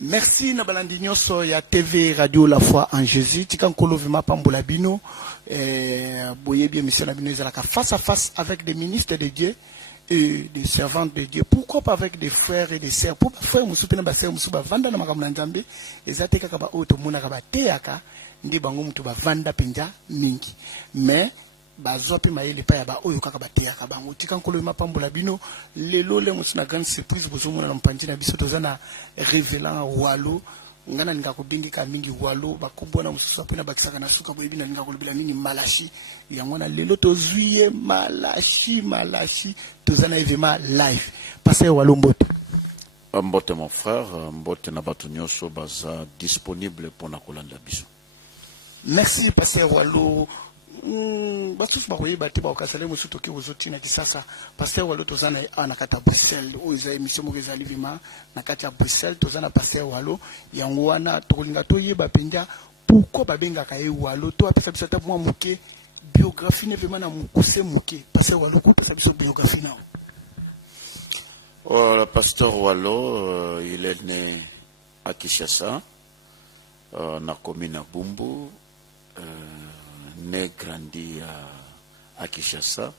Merci Nabalandi Nyoso ya TV Radio La Foi en Jésus. Tikan Kolo Vima Pambola Bino. Boye bien Monsieur Nabino Izalaka face à face avec des ministres de Dieu et des servants de Dieu. Pourquoi pas avec des frères et des sœurs? Pourquoi frères Moussou Pena Basser Moussou Bavanda na Makamla Nzambe? Ezate Kaba Oto Muna Kaba Teaka. Ndi Bango Mutu Bavanda Penja Mingi. Mais bazopi maele pa ya ba oyo kaka bateaka bango tikankolo mapambola bino lelo le musuna grande surprise bozomona na mpanji na biso tozana révélant walo ngana ninga kobingika mingi walo bakumbona mususu apena bakisaka na suka boyebi na ninga kolobela nini malashi yango na lelo tozwiye malashi tozana evema live passer walo mbote mbote mon frère mbote na bato nyonso baza disponible pour na kolanda biso. Merci passer walo. Basusu bakoye bate ba okasale musu toki ozotina kisasa pasteur walo tozana anakata Bruxelles oza émission mokezali livima nakata Bruxelles tozana pasteur walo yango wana tokolinga toyeba penja pourquoi babenga kaye walo to apesa biso ta mwa muke biographie ne vraiment na mukuse muke pasteur walo ko pesa biso biographie na. Le pasteur Walo il est né à Kinshasa na commune à Bumbu né grandi à Kinshasa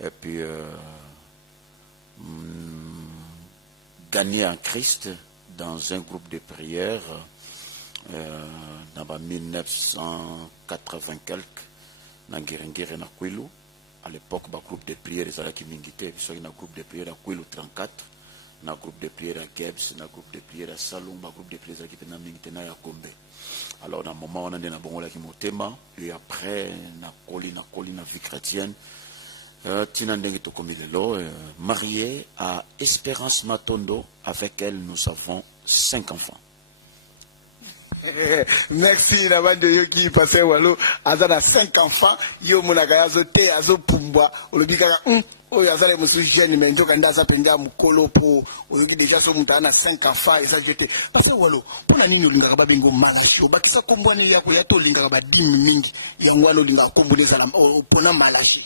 et puis gagné en Christ dans un groupe de prière dans 1980 quelques dans Ngirengire na Kwilu. À l'époque le groupe de prière ils allaient qui mingité puis sur un groupe de prière à Kwilu 34 na groupe de prière à Gebs na groupe de prière à Salumba groupe de prière qui na mingité na Yakombe. Alors, dans le moment où on a dit que motema et après, na coli na vie chrétienne, marié à Espérance Matondo, avec elle nous avons 5 enfants. Merci la bande de Yoki passé walo azana 5 enfants yo monaka te azo pumbwa olobika oyo azale musu jeune mais ndoka ndaza penga mukolo po oyoki déjà so mutana 5 enfants et ça jeté parce que walo pona nini olingaka babengo malashi obakisa kombwane yako ya to lingaka ba dimi mingi yango walo linga komboneza la pona malashi.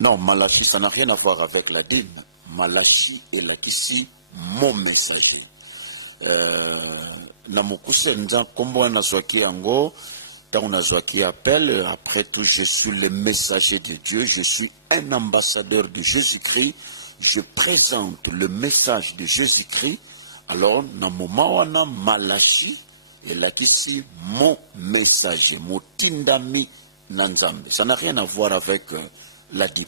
Non, malachi ça n'a rien à voir avec la dîme. Malachi est là ici mon messager. Na mukuse nza kombo na zwaki yango tant na zwaki appelle après tout je suis le messager de Dieu, je suis un ambassadeur de Jésus-Christ, je présente le message de Jésus-Christ. Alors na moment wana Malachi et là ici mon messager, mon tindami nanzambe. Ça n'a rien à voir avec la dîme.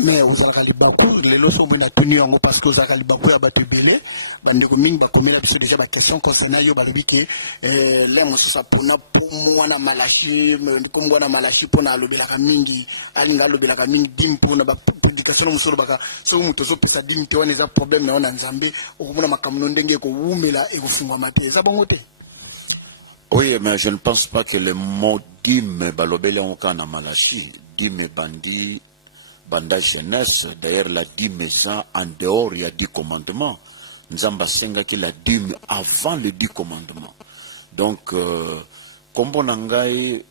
Mais aux Akalibakou, les lois sont bien tenues parce que aux Akalibakou, il y a battu belé. Bandegoming, Bakomina, c'est déjà ma question concernant Yobalibiki. L'aime ça pour moi, na malachi, comme moi, na malachi, pour na lobelaka mingi, alinga lobelaka mingi, dim pour na prédication, on se baka, so mutoso, pour sa dim, tu as des problèmes, mais on a nzambé, au moins, ma kamunondenge, ko wumela, et vous fumez ma pied. Ça bon côté? Oui, mais je ne pense pas que le mot dim, balobele, on a malachi, dim et bandi, banda jeunesse, d'ailleurs la dîme en dehors, il y a 10 commandements. Nzamba senga qui la dîme avant les 10 commandements. Donc, kombo nangai,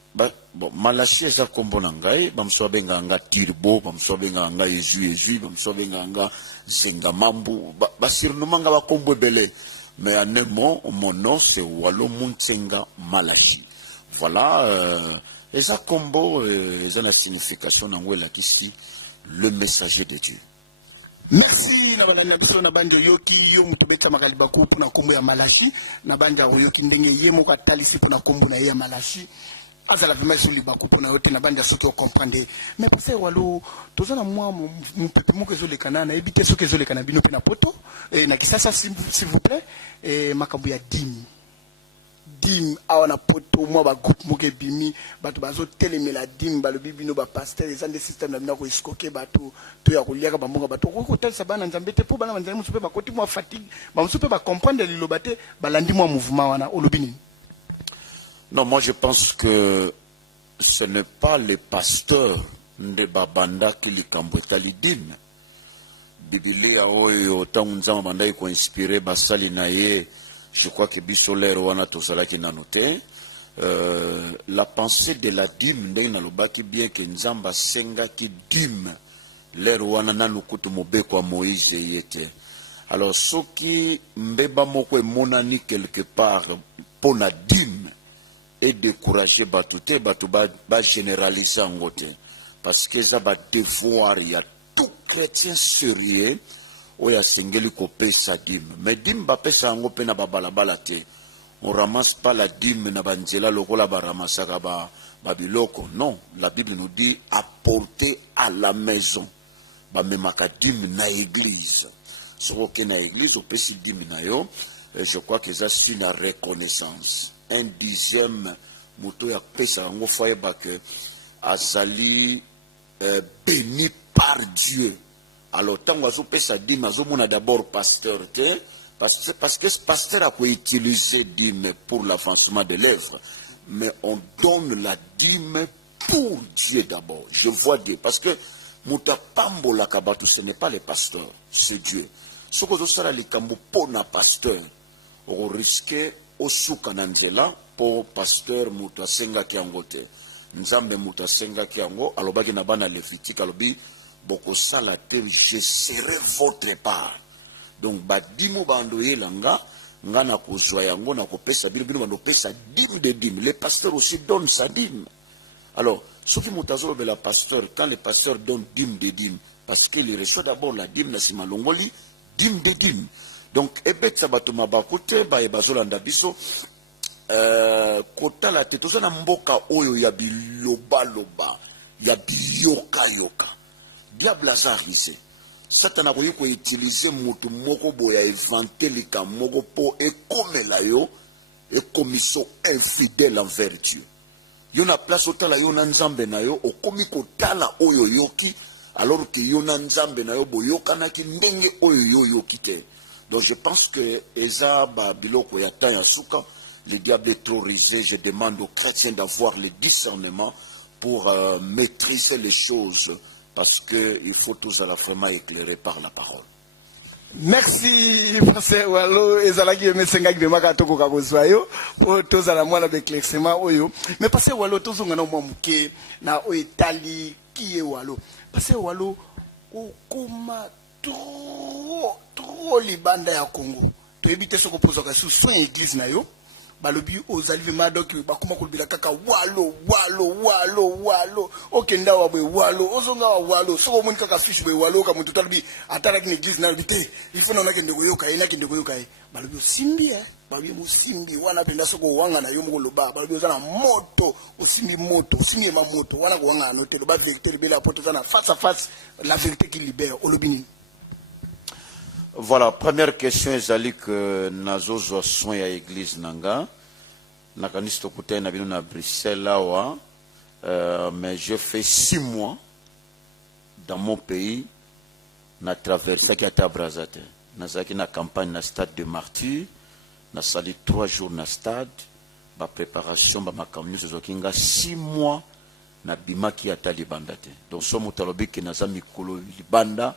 malachi ça kombo nangai, bamso benga nga tirbo, bamso benga nga yezu, bamso benga nga zenga mambu, basirnuma nga ba kombo belé. Mais en un mot, mon nom c'est Walo Muntsenga Malachi. Voilà, et ça kombo, ça la signification n'angwela ici. Le messager de Dieu. Merci na bande yoki yo mutobeta makalibaku pour na kombo ya Malachi na bande yoki ndenge ye moko atalisi pour na kombo na ya Malachi azala vraiment sur libaku pour na yote na bande soki o comprendre mais pour faire walo tozana moi mon peuple moko zo le kanana ebite soki zo le kanana bino pe na poto na kisasa s'il vous plaît makambo ya dîme dim awana poto moi ba groupe moke bimi bato bazo telemela dim ba lobi bino ba pasteur les des systèmes na ko iskoke bato to ya koliaka ba monga bato ko tel sabana nzambe te po bana nzambe musupe ba koti moi fatigue ba musupe ba comprendre lilobate ba landi moi mouvement wana olobi nini? Non, moi je pense que ce n'est pas les pasteurs de babanda qui li kambota li dim. Biblia oyo tangu banda ko inspiré basali na ye. Je crois que Bissolero wana tosala ki nanote la pensée de la dîme ndenge nalobaki bien que nzamba senga ki dîme lero wana nanu kutu mobeko wa Moïse yete Alors, ce qui mbeba moko monani quelque part pour la dîme et décourager batouté, ba généraliser en côté. Parce que ça va devoir, il y a tout chrétien sérieux, où il y a singeli ko pesa dîme. Mais dîme ba pesa en côté na ba balabala te. On ramasse pas la dîme na banzela lokola ba ramasaka ba biloko. Non, la Bible nous dit apporter à la maison. Ba memaka dîme na église. Sur na église, au péché diminayo, je crois que ça suit la reconnaissance. Un dixième moto ya pesa ngo foyeba que azali béni par Dieu. Alors tant que pesa dîme, azomona d'abord pasteur que parce que ce pasteur a utilisé dîme pour l'avancement de l'œuvre, mais on donne la dîme pour Dieu d'abord. Je vois Dieu parce que Moutapambo la kabatu, ce n'est pas le pasteur, c'est Dieu. Ce que vous savez, les cambo pour un pasteur, on risque au soukananzela pour pasteur Moutasenga Kiangote. Nzambe Moutasenga Kiango, alors baki na bana levitique, alobi boko salate, je serai votre part. Donc badimo bandoye langa, ngana kozwa yango na kopesa bilibino bando pesa dîme de dîme. Les pasteurs aussi donnent sa dîme. Alors, ce qui moutazo be la pasteur, quand les pasteurs donnent dîme de dîme, parce qu'il reçoit d'abord la dîme na simalongoli. Dîme de dîme. Donc, ebet sabatuma bakote, ba ebazolanda biso, kota la te, toza na mboka oyo ya biloba loba, ya biyoka yoka. Diable azarise. Satan a voulu ko utiliser moto moko boya inventer lika moko po ekomela yo, ekomiso infidèle envers Dieu. Yo na place otala yo na nzambe na yo, okomi kotala oyo yoki, alors que yona nzambe na yo boyokana ki ndenge oyo yo yokite. Donc je pense que eza ba biloko ya ta ya suka, le diable est trop rusé. Je demande aux chrétiens d'avoir le discernement pour maîtriser les choses, parce que il faut tous à la vraiment éclairer par la parole. Merci Pasteur Walo ezalaki mesengaki de makatoko kakozwayo po tozala mwana d'éclaircissement oyo. Mais Pasteur Walo tozonga na mwa muke na oetali qui est Walo. Pasteur Walo okoma trop libanda ya Congo. To ebite soko pozo ka sous soin église na yo. Balobi ozali madoki bakoma kulbila kaka walo okenda wabwe walo ozonga wa walo soko moni kaka fiche bwe walo ka mutu talibi atala ki église na bité il faut na kende koyoka ina kende koyoka balobi osimbi balobi musimbi wana penda soko wanga na yo moko loba balobi ozana moto osimbi ma moto wana ko wanga na hôtel ba vérité bela poto zana face à face la vérité qui libère olobini. Voilà, première question ezali que nazo zo soin ya église nanga nakanisto kutana na bino na Bruxelles là mais je fais 6 mois dans mon pays na traversé qui ata Brazzaville nazaki na campagne na stade de Martyrs na sali 3 jours na stade ba préparation ba makamni zokinga 6 mois na bimaki ata libanda te. Donc so mutalobi ke nazami kolo libanda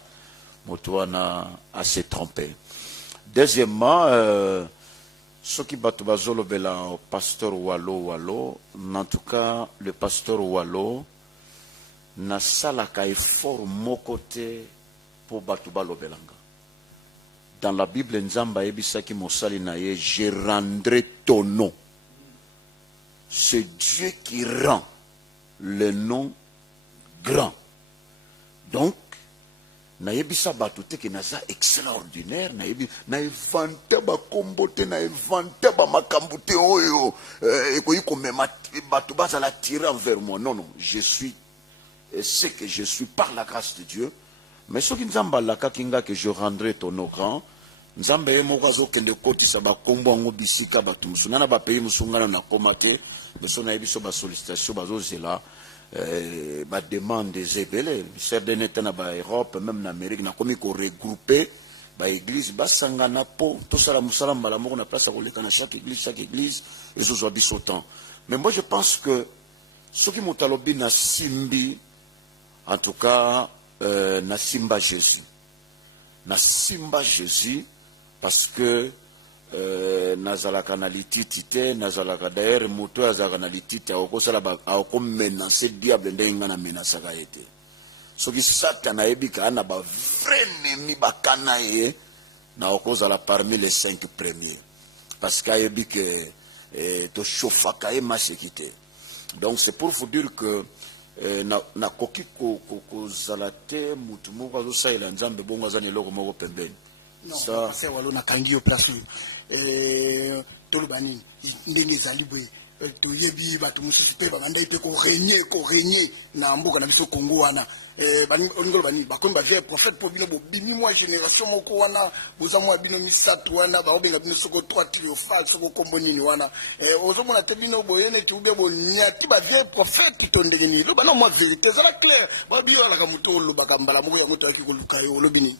Motoana a se trompé. Deuxièmement, ce qui bat bazolo bela pasteur Walo, en tout cas le pasteur Walo na salaka effort mokote pour batubalo belanga. Dans la Bible nzamba ebisaki mosali na ye, je rendrai ton nom. C'est Dieu qui rend le nom grand. Donc na yebisa batu te ke naza extraordinaire na yebi na evante ba kombote na evante ba makambute oyo ekoyi komema batu bazala tirer envers moi. Non, je suis ce que je suis par la grâce de Dieu. Mais ce qui nzamba la kakinga que je rendrai ton nom grand nzamba ye moko azokende kotisa ba kombo ngo bisika batu musungana ba pays musungana na komate beso na yebiso ba sollicitation bazozela ma demande des ébélés, certains états na ba Europe, même en Amérique, na komi ko regrouper ba église, ba sangana po, tout ça la musala mbala moko na place à koleka na chaque église, et ce soit bis autant. Mais moi je pense que ce qui mutalobi na simbi, en tout cas, na simba Jésus, parce que nazalaka na lititi te nazalaka d'ailleurs moto azalaka na lititi akosala akomenace diable ndenge nga na menasaka ye te soki satana ayebika ana ba vrai ennemi bakana ye na cause la parmi les 5 premiers parce qu'il y a dit que to chauffaka et masekité. Donc c'est pour vous dire que na koki ko zalate mutu moko zo sa ila nzambe bongo azani loko moko pembeni. Ça c'est walo na kangi au place tolobani ndenge zalibwe to yebi batu mususu pe banda ite ko régner na mboka na biso Congo wana bani ngolo bani bakomba ba vieux prophète pour bino bo bini moi génération moko wana boza moi bino misatu wana ba obenga bino soko 3 triomphal soko kombonini wana ozomona te bino boyene ti ube bo nyati ba vieux prophète to ndenge ni lo bana moi vérité ça la clair ba bio la kamuto lo bakambala moko ya moto akikoluka yo lo bini.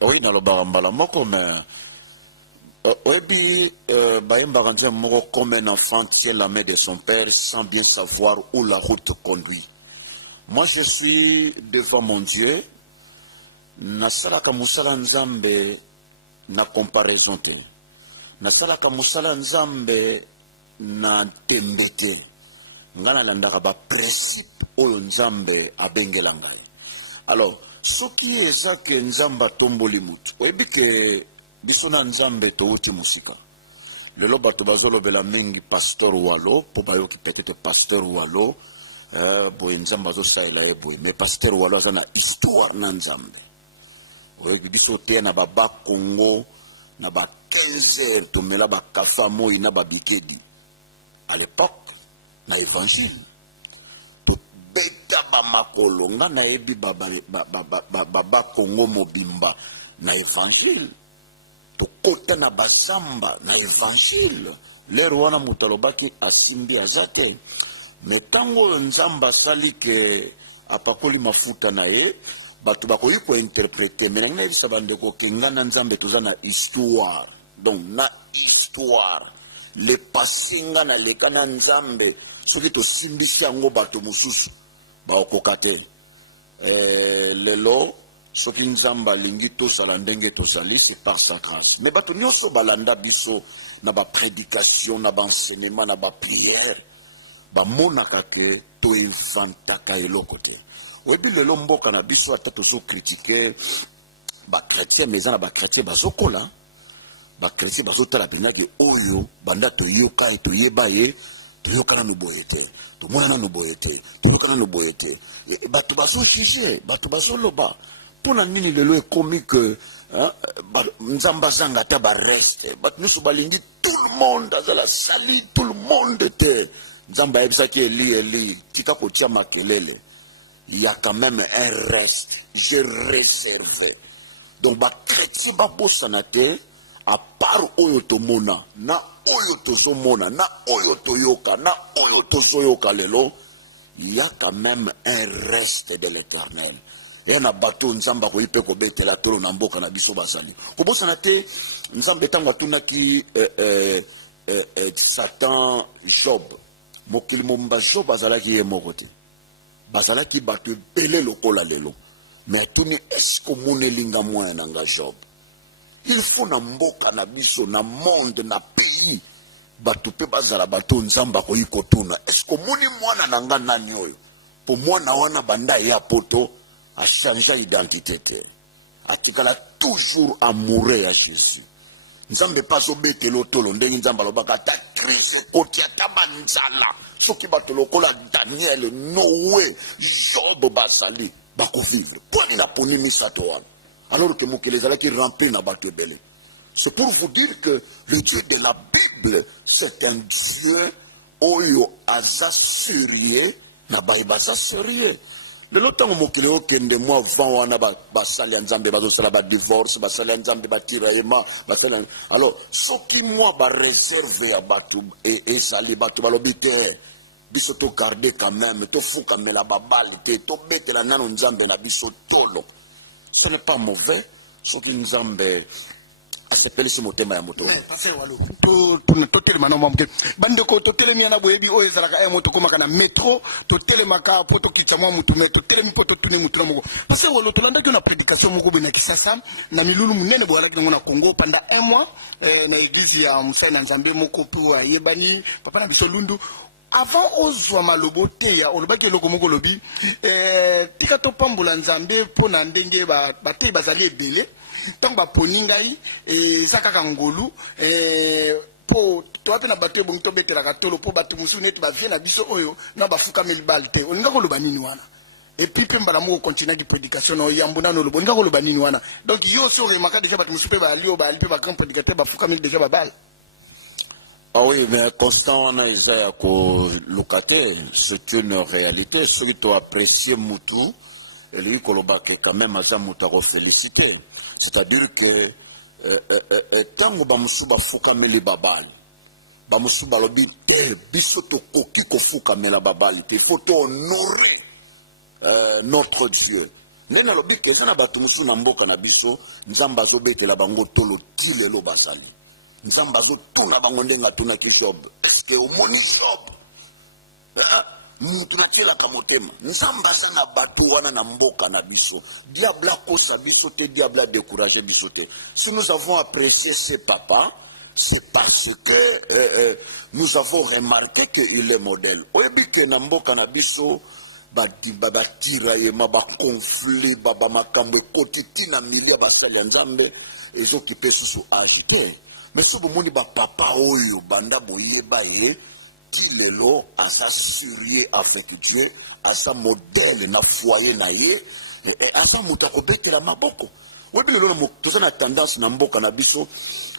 Oui, dans le barambala moko mais Oebi Baïmbaranzem moko comme un enfant tient la main de son père sans bien savoir où la route conduit. Moi je suis devant mon Dieu. Nasalaka musala nzambe na comparaison te. Nasalaka musala nzambe na tembete. Ngana landaka ba principe oyo nzambe abengela ngai. Alors, ce qui est ça que nzamba tomboli mutu. Oebi ke bisona nzambe touti musika. Lelo bato bazolobela mingi pasteur walo po bayoki peut-être pasteur walo boye nzamba zo saila e boye mais pasteur walo azana histoire na nzambe. Oyebi biso te na baba Congo na ba 15 heures to mela ba kafa moi na ba bikedi. À l'époque na évangile to beta ba makolo nga na ebi baba Congo mobimba na évangile. Kota na bazamba na évangile lero wana mutalobaki asimbi azate mais tango nzamba sali ke apakoli mafuta na ye batu bakoyi ko interpréter mais ngana bisa bandeko kengana nzambe toza na histoire donc na histoire le passé ngana le kana nzambe soki to simbisi yango batu mususu ba okokate lelo soki nzamba lingi tosala ndenge tosali c'est par sa grâce mais bato nyonso balanda biso na ba prédication na ba enseignement na ba prière bamonaka ke toinventaka eloko te oyebi lelo mboka na biso ata tozocritique bachrétien mais eza na bachrétien bazokola bachrétien bazotala mpena ke oyo banda toyoka e toyeba ye toyoka nanu boye te tomona nanu boye te toyoka nanu boye te bato bazojuge bato bazoloba mpona nini lelo ekomi ke nzamba azanga ata bareste bato nyonso balingi tout le monde azala sali tout le monde te nzamba ayebisaki eli tika kotia makelele il y a quand même un reste j'ai réservé donc bachrétien babosana te à part oyo tomona na oyo tozomona na oyo toyoka na oyo tozoyoka lelo il y a quand même un reste de l'éternel. Et na bateau nzamba ko ipe ko betela tolo na mboka na biso basali ko bosana te nzambe tanga tunaki Satan Job mokili momba Job azalaki ye moko te bazalaki bato ebele lokola lelo mais tuni est-ce que monelinga moya nanga Job il faut na mboka na biso na monde na pays bato pe bazala bato nzamba ko yikotuna est-ce que moni mwana nanga nani oyo po mwana wana banda ya poto a changé d'identité. A toujours amoureux à Jésus. Nzambe pas obété l'otolo, ndenge nzamba lobaka ta crise kotia tabanzala. Soki batolo kola Daniel, Noé, Job basali, bako vivre. Pourquoi il a poni misatoan? Alors que mokele zalaki rampé na bato belé. C'est pour vous dire que le Dieu de la Bible, c'est un Dieu oyo aza sérieux, na baïbaza sérieux. Le longtemps mokile okende moi vent wana basali nzambe bazosala ba divorce basali nzambe batiraema basali alors soki moi ba réserve ya batu et sali batu balobite biso to garder quand même to fuka mela babale te to betela nano nzambe na biso tolo ce n'est pas mauvais soki nzambe asepeli si motema ya moto parce walo to telema no mamke bande ko to telemi na boyebi o ezalaka e moto komaka na métro to telemaka poto kitsamwa mutu meto telemi poto tune mutu na moko parce walo to landa na prédication moko bena kisasa na milulu munene bo alaki na Congo pendant un mois na église ya Musaina Nzambe moko pour yebani papa na biso lundu avant ozwa malobo te ya olobaki eloko moko lobi tika topambola nzambe mpo na ndenge batei bazali ebele ntango baponi ngai eza kaka ngolu po toa mpe na bato ebongi tobetelaka tolo mpo bato mosusu neti bavie na biso oyo na bafukameli bale te olinga koloba nini wana epuis mpe mbala moko continuaki prédication na oyambo nano oloba olinga koloba nini wana donc yo so oremaka déjà bato mosusu mpe bali oyo bali mpe bagrand prédicateur bafukameli déjà babale. Ah oui, mais constant on a Isaiah ko locataire, c'est une réalité. Ceux qui t'ont apprécié Moutou, et lui koloba que quand même Aza Moutaro félicité. C'est-à-dire que tant que bamusu bafuka meli babali, bamusu balobi biso to koki ko fuka mela babali, il faut honorer notre Dieu. Nena lobi que ça na batumusu na mboka na biso, nzamba zobetela bango tolo tilelo basali. Nzamba zo tuna bango ndenga tuna ki job. Est-ce que omoni job? Mutu na tiela kamotema. Nzamba sana bato wana na mboka na biso. Diable a kosa biso te, diable a découragé biso te. Si nous avons apprécié ces papas, c'est parce que nous avons remarqué qu'il est modèle. Oyebi ke na mboka na biso batira ye maba conflit baba makambo kotiti na milia basali nzambe ezokipe susu agité. Mais si vous avez papa oyo banda boyeba ye qui lelo asa surier avec Dieu asa modèle na foyer na ye asa mutako betela maboko webi lelo na toza na tendance na mboka na biso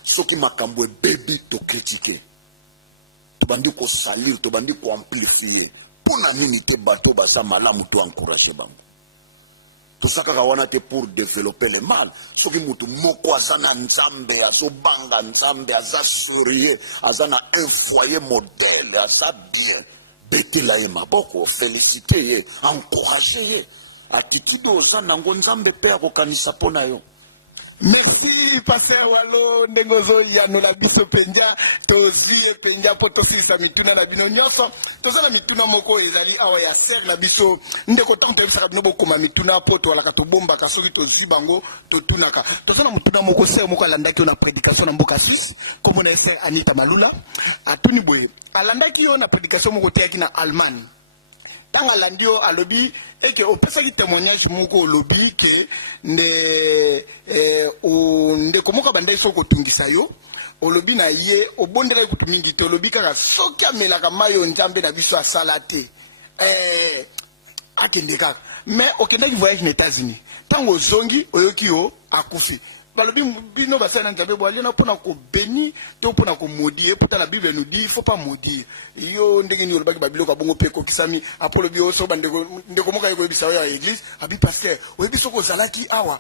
soki makambo baby to critiquer to bandi ko salir to bandi ko amplifier pona nini te bato basa malamu to encourager bango. Tout ça pour développer le mal. Ce qui moutou moko azana nzambe, azo banga nzambe, aza sourier, azana un foyer modèle, aza bien. Bete la ye maboko, féliciter ye, encourager ye. Atikido ozana ngo nzambe pe akokanisa pona yo. Merci, Pasteur Walo, Nengozo, Yano, la biso penja, tozi penja, potosisa mituna la bino nyoso, toza la mituna moko ezali awa ya ser la biso, ndeko tante bisa kabino koma mituna poto ala kato bomba kasoki tozi bango totunaka. Toza na mituna moko ser moko alandaki na prédication na mboka Suisse, comme on a ser Anita Malula, atuni boye. Alandaki yo na prédication moko teyaki na Allemagne. Tanga landio alobi et que au pesa ki témoignage moko lobby que nde komoka banda isoko tungisa yo o lobby na ye o bondela kutumingi te lobby kaka soki amelaka mayo nzambe na biso asala te akende kaka mais okendaki voyage na États-Unis tango zongi oyoki yo akufi balobi bino basana nzambe boali na pona ko béni to pona ko maudire pourtant la Bible nous dit il faut pas maudire yo ndenge ni olobaki babilo ka bongo pe ko kisami apolo bio so bandeko ndeko moka yeko bisa ya église abi pasteur oyebi soko zalaki awa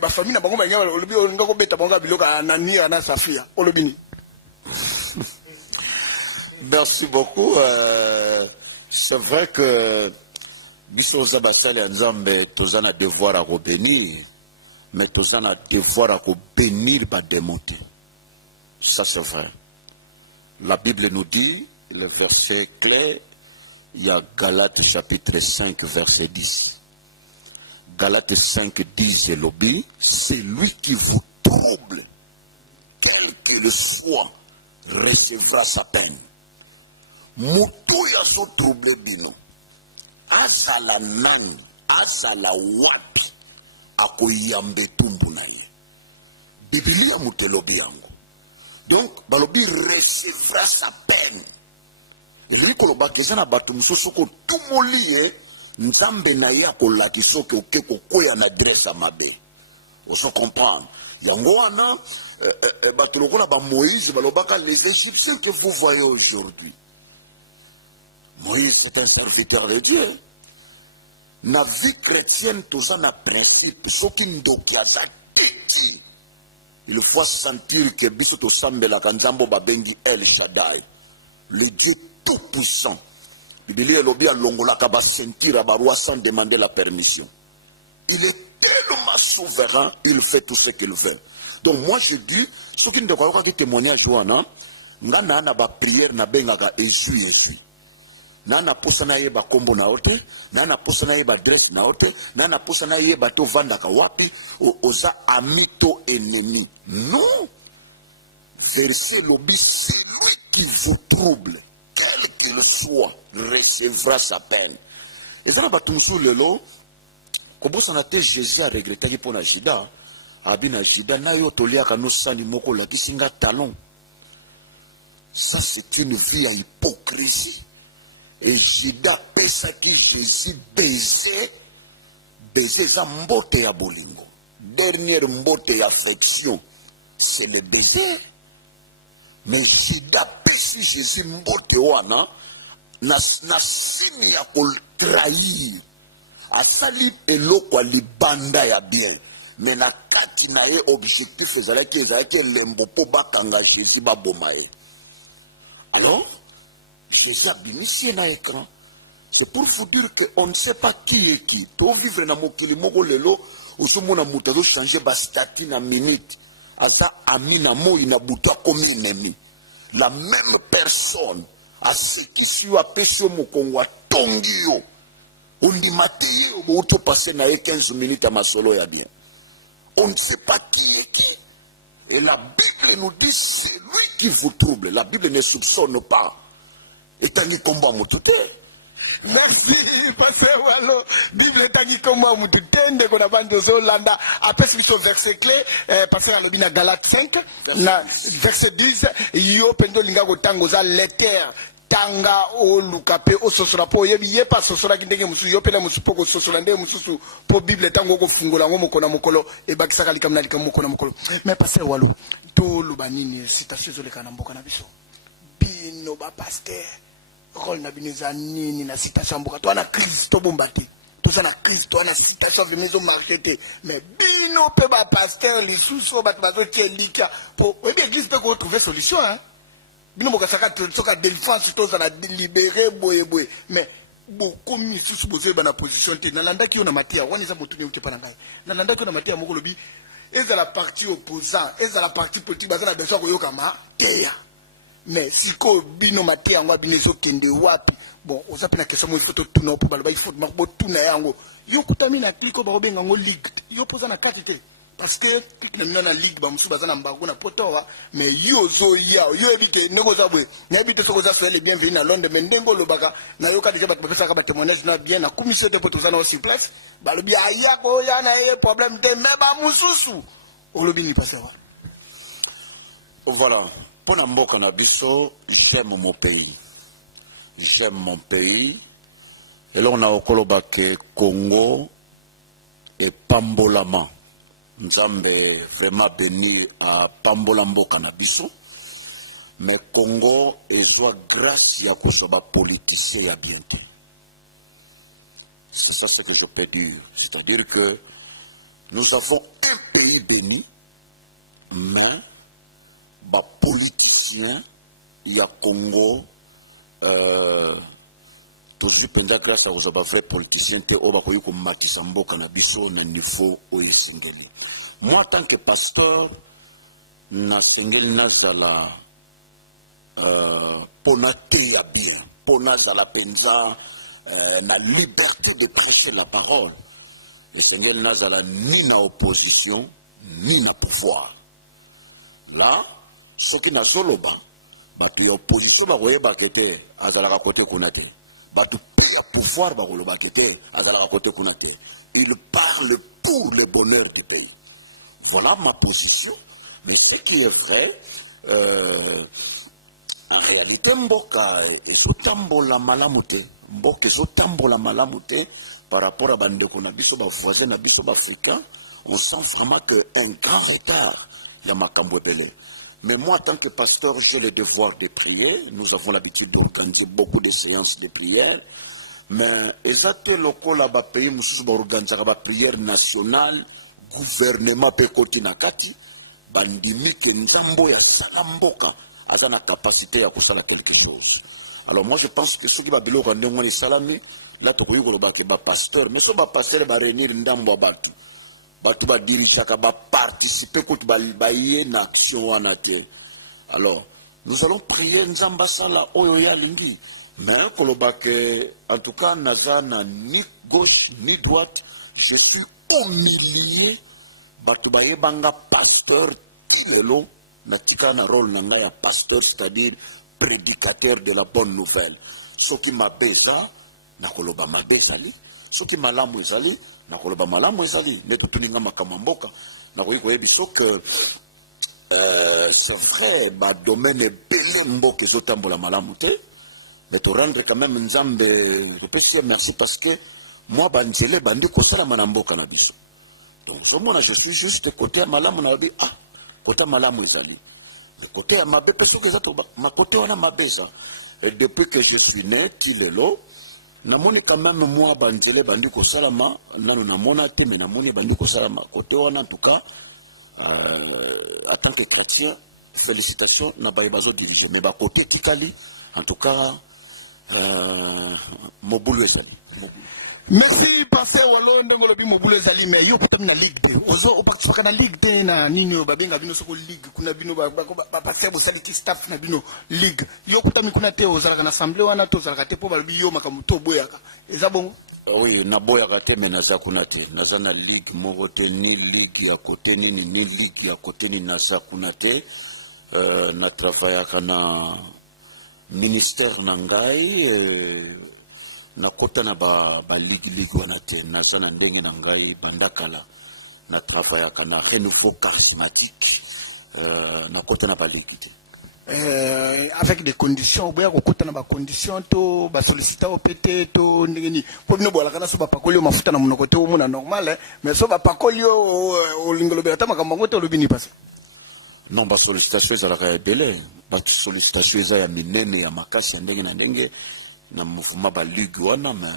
ba famille na bango ba ngaba olobi ngako beta bango babilo ka na nia na safia olobini. Merci beaucoup. C'est vrai que biso za basali nzambe tozana devoir à bénir. Mais tous en a devoir à bénir ba démonter. Ça c'est vrai. La Bible nous dit, le verset clé, il y a Galates chapitre 5 verset 10. Galates 5 10 et lobby, c'est lui qui vous trouble, quel qu'il soit, recevra sa peine. Moutou yazo trouble bino. Azala nang, azala wapi. Akoyambe tumbu na ye. Biblia mutelobi yango. Donc, balobi recevra sa peine. Et lui koloba keza na batu mususu ko tumoli ye nzambe na ye akolakisa ke oke kokoya na adresse mabe. Oso comprendre. Yango wana batu lokola ba Moïse balobaka les Égyptiens que vous voyez aujourd'hui. Moïse c'est un serviteur de Dieu. Na vie chrétienne, tout ça na principe, ce qui ndoki aza petit. Il faut sentir que biso to sambela kanzambo babengi El Shaddai, le Dieu tout puissant. Biblia lobi alongola ka ba sentir abarwa sans demander la permission. Il est tellement souverain, il fait tout ce qu'il veut. Donc moi je dis, ce qui ndoka ko témoignage wana, ngana na ba prière na bengaka Jésus. Nana posa na ye ba kombo na ote, nana posa na ye ba adresse na ote, nana posa na ye ba to vanda ka wapi, oza amito ennemi. Non. Verset lobby, c'est lui qui vous trouble, quel qu'il soit, recevra sa peine. Et ça, batumsu lelo, kobosana te Jésus a regretté pour na jida, abina jida na yo tolia kano sani moko la kisinga talon. Ça c'est une vie à hypocrisie. Et jida pesa qui Jésus baiser za mbote ya bolingo. Dernière mbote ya affection, c'est le baiser. Mais jida pesi Jésus mbote wana na sini ya kol trahir. Asali eloko libanda ya bien. Mais na kati na ye objectif ezalaki lembo po bakanga Jésus baboma ye. Alors, Jésus a béni na écran. C'est pour vous dire qu'on ne sait pas qui est qui. Tu vivre dans mokili moko lelo, usumuna mutazo changer ba statut na minute. Asa ami na mo ina buta comme ennemi. La même personne à ce qui suit à pécho mokongwa tongio. On dit matéye ou auto passer na 15 minutes à ma solo ya bien. On ne sait pas qui est qui. Et la Bible nous dit c'est lui qui vous trouble. La Bible ne soupçonne pas. Et tangi komba mutute. Merci, Pasteur Wallo. Bible tangi komba mutute. Ndeko na bando zolanda. Après ce verset clé, Pasteur Alobina Galate 5, verset 10, yo pendo linga go tango za letter. Tanga o lukape o sosola po yebi ye pa sosola kindenge musu yo pena musu poko sosola nde mususu po Bible tango ko fungola ngo mokona mokolo e bakisaka likamna likamna mokona mokolo. Mais Pasteur Wallo, to lubanini citation zo lekana mboka na biso. Bino ba pasteur rôle na bineza nini na citation mboka to na Christ bombate. To ça na Christ to na citation vemizo marketé. Mais bino pe ba pasteur li suso bat bazo kelika po e bien église peut retrouver solution hein. Bino mokasaka soka défense to ça na libérer boye mais beaucoup misusu boze bana position te nalanda ki yo na matia wani za motu ne uke pana ngai nalanda ki yo na matia moko lobi eza la partie opposant eza la partie politique bazana besoin ko yokama teya mais siko bino matia ngwa bino so kende wapi bon oza pena question mo photo tuna po baloba il faut mako tuna yango yo kutami na kliko ba obenga ngo ligue yo poza na kati te parce que na na ligue ba musu bazana mbango na potowa mais yo zo ya yo ebite neko za bwe na ebite soko za soyez les bienvenus na Londres mais ndengo lobaka na yo ka déjà ba pesa ka ba témoignage na bien na commission de potoza na sur place ba lobi aya ko ya na e problème te mais ba mususu o lobi ni passer. Voilà. Pour Mboka na biso, j'aime mon pays. J'aime mon pays. Et là on a au Kolobake Congo et Pambolama. Nzambe vraiment béni à Pambolambo Canabiso. Mais Congo est soit grâce à Kosoba politicien à bientôt. C'est ça ce que je peux dire. C'est-à-dire que nous avons un pays béni, mais les politiciens, il y a Congo, toujours pendant grâce à vos vrais politiciens, moi, en tant que pasteur, na sengel nazala ponate ya bien, ponazala penza na liberté de prêcher la parole. Le sengel nazala ni na opposition, ni na pouvoir. Là, ce qui n'a zoloba, batu ya opposition ba koyeba kete azala ka côté kunate. Batu pe ya pouvoir ba koloba kete azala ka côté kunate. Il parle pour le bonheur du pays. Voilà ma position. Mais ce qui est vrai, en réalité, Mboka ezotambola malamute. Mboka ezotambola malamute par rapport à Bandeko na biso ba voisin na biso ba africain, on sent vraiment que un grand retard y a makambo belé. Mais moi, en tant que pasteur, j'ai le devoir de prier. Nous avons l'habitude d'organiser beaucoup de séances de prière. Mais exactement local là-bas pays, nous organiser la prière nationale, gouvernement pe koti na kati, bandimi ke nzambo ya salamboka, azana capacité à kusala quelque chose. Alors moi je pense que ceux qui va bilo quand on est salami, là to koyiko lo ba ke ba pasteur, mais so ba pasteur ba réunir ndambo abati. Batu ba dirija ka ba participer ko ba baye na action wana te. Alors nous allons prier nzamba sala oyo ya limbi. Mais kolobake en tout cas nazana ni gauche ni droite, je suis au milieu batu baye banga pasteur kilelo na tika na rôle nanga ya pasteur, c'est-à-dire prédicateur de la bonne nouvelle. Ce qui m'a beja, nakoloba ma bezali. Ce qui m'a lamu ezali, nakoloba malamu ezali. Ne tutuninga makamamboka. Nakoyi biso que c'est vrai, ma domaine est belé mboka ezotambola malamu te. Mais te rendre quand même nzambe, je peux dire merci parce que moi banzele bandi kosala manamboka na biso. Donc moi je suis juste côté à malamu na bi ah côté malamu ezali. Le côté à ma parce que ma côté on a ma besa. Et depuis que je suis né, tilelo namoni quand même moi banzele bandi kosala ma nanu na mona te mais namoni bandi kosala ma côté on en tout cas en tant que chrétien félicitations na bazo diriger mais ba côté tikali en tout cas Mobulu ezali. Merci pasteur walo ndenge lobi Mobulu ezali mais yo peut-être na ligue de ozo opakifaka na ligue de na nini babenga bino soko ligue kuna bino ba pasteur bosali ki staff na bino ligue yo kutami kuna te ozalaka na assemblée wana to ozalaka te po balobi yo makambo to boyaka eza bongo. Oui, na boyaka te mais naza kuna te naza na ligue moko te ni ligue ya côté ni ligue ya côté ni naza kuna te na travaillaka na ministère nangai na kota na ba ligue wana te naza na ndenge na ngai bandakala na travaillaka na renouveau charismatique na kota na ba ligue te avec des conditions boya kokota na ba conditions to ba solliciter au PT to ndenge ni po bino bola kana so ba pakoli mafuta na monoko te o mona normal mais so ba pakoli o lingolo beta makambo te lobini passe. Non, ba sollicitation ezalaka ya ebele ba sollicitation eza ya minene ya makasi ya ndenge na ndenge na mouvement ba ligue wana mais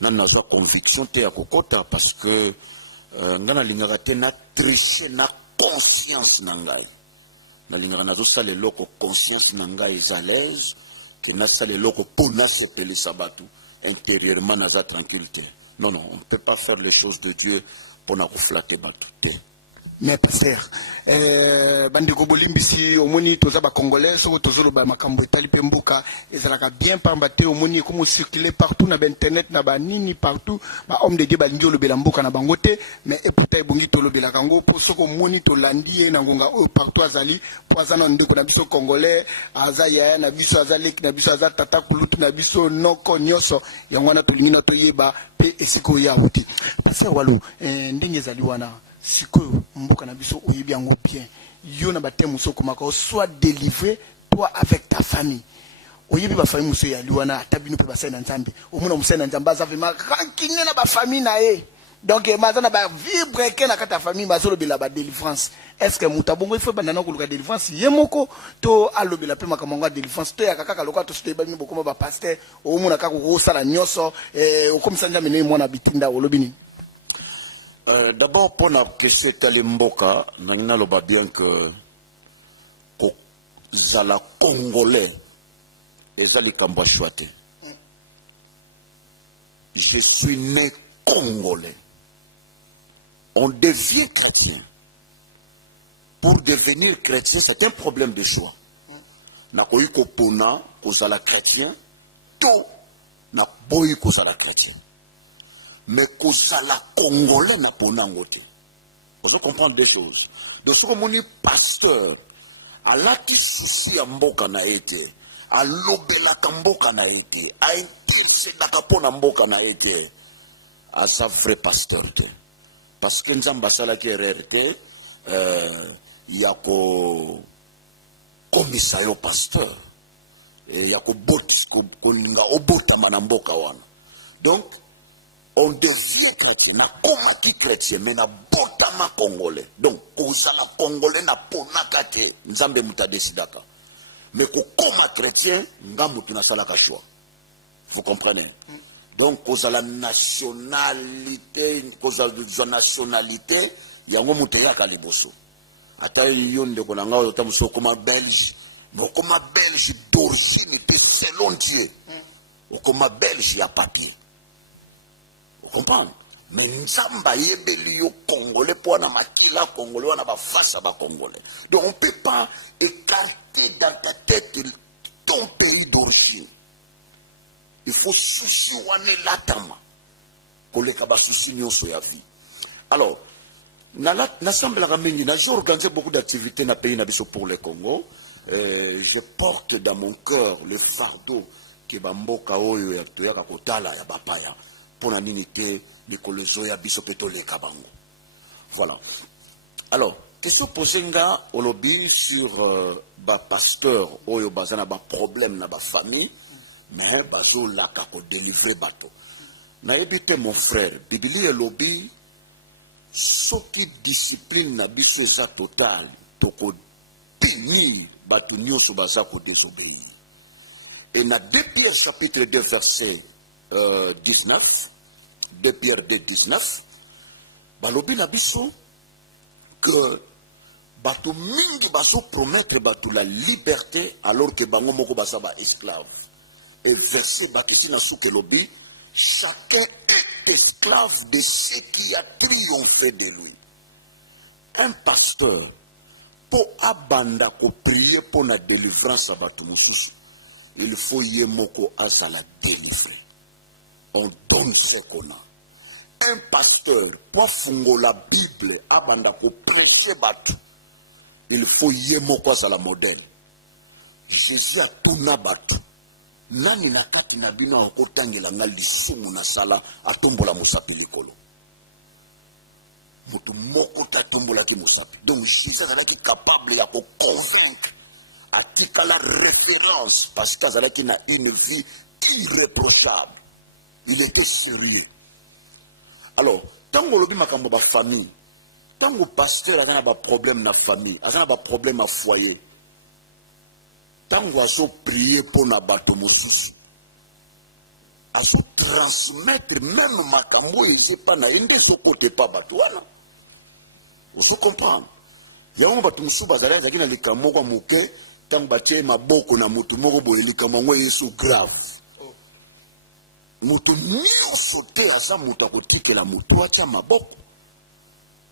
na nazwa conviction te ya kokota parce que nga nalingaka te na tricher na conscience na ngai nalingaka nazosala eloko conscience na ngai eza l'aise ke nasala eloko mpo nasepelisa bato intérieurement naza tranquille te non on ne peut pas faire les choses de Dieu pour na koflatter bato te. Mais pasteur bandeko bolimbisi omoni toza ba congolais soko tozolo ba makambo etali pe mboka ezalaka bien pambate omoni comme circuler partout na internet na ba nini partout ba homme de Dieu balingi olobela mboka na bango te mais epouta ebongi tolobela kango po soko moni tolandi ye na ngonga o partout azali po azana ndeko na biso congolais aza ya na biso azaleki na biso aza tata kulutu na biso noko nyoso yango na tolingi na toyeba pe esiko ya wuti pasteur walo ndenge ezali wana sikoyo mboka na biso oyebi yango bien yo na batemu so komaka soit délivré toi avec ta famille oyebi ba famille muso ya liwana tabino pe basai na nzambe omuna musai na nzamba za vraiment rankine na ba famille na ye donc mazana ba vibre ke na kata famille bazolo bila ba délivrance est-ce que mutabongo il faut banana ko luka délivrance yemoko to alobela pe makamanga délivrance to ya kaka lokwa to sote ba mi bokoma ba pasteur omuna kaka ko sala nyoso okomisa nzambe ne mwana bitinda olobini. D'abord, pour la question de Mboka, nous avons bien que les Congolais, les Alikamba chouate. Je suis né Congolais. On devient chrétien. Pour devenir chrétien, c'est un problème de choix. Na koyi ko pona ko zala chrétien, to na boyi ko zala chrétien. Mais kozala congolais na ponango te. Vous comprendre des choses. Donc ce que mon pasteur a lati souci à mboka na été, a lobela kamboka na été, a intensé dakapona mboka na été, a sa vrai pasteur te. Parce que nzamba sala ki erreur te, yako komisario pasteur, yako botis ko ninga obota manamboka wana. Donc on devient chrétien, na koma ki chrétien, mais na botama congolais. Donc, kozala congolais na ponaka te, nzambe muta desidaka. Mais koma chrétien, nga mutu na salaka choix. Vous comprenez? Donc, kozala nationalité, yango muta yaka liboso. Ata yonde konanga ota muso koma belge, mais koma belge d'origine selon Dieu. Koma belge ya papier. Vous comprenez? Mais Nzamba yebeli yo congolais pour na makila congolais na ba face à ba congolais. Donc on peut pas écarter dans ta tête ton pays d'origine. Il faut souci wane latama. Koleka ba souci nyonso ya vie. Alors, na semble la mingi, na j'ai organisé beaucoup d'activités na pays na biso pour le Congo. je porte dans mon cœur le fardeau que bamboka oyo ya toyaka kotala ya bapaya pona nini te likolo zoya biso pe toleka bango. Voilà. Alors, question posée nga au lobby sur ba pasteur oyo bazana ba problème na ba famille mais bazo laka ko délivrer bato. Na ebite mon frère, Bibli et lobby soki discipline na biso eza total toko tenir bato nyonso baza ko désobéir. Et na 2 Pierre chapitre 2 verset 19, 2 Pierre 2 19, balobi na biso que bato mingi baso promettre bato la liberté alors que bango moko basa ba esclave. Et verset bakisi na souke lobi, chacun est esclave de ce qui a triomphé de lui. Un pasteur pour abanda ko prier pour la délivrance à bato mususu, il faut yemoko azala délivrer. On donne ce qu'on a. Un pasteur pour fungo la Bible abanda ko prêcher bato, il faut yemoko azala modèle. Jésus a tout na bato. Nani na kati na bino akotangela nga lisumu na sala atombola musapi likolo. Mutu moko tatombola ki musapi. Donc Jésus azalaki capable ya ko convaincre atika la référence parce qu'azalaki na une vie irréprochable. Il était sérieux. Alors, tango lobi makambo ba famille, tango pasteur azana ba problème na famille, azana ba problème à foyer. Tango aso prier pour na bato mosusu, aso transmettre même makambo eze pa na ende so kote pa bato wana. Oso comprendre. Yango bato mosusu bazala zaki na likambo kwa moke, tango batie maboko na mutu moko boye likambo ngo yesu grave. Mutu nyonso te aza mutu akotikela mutu atia maboko.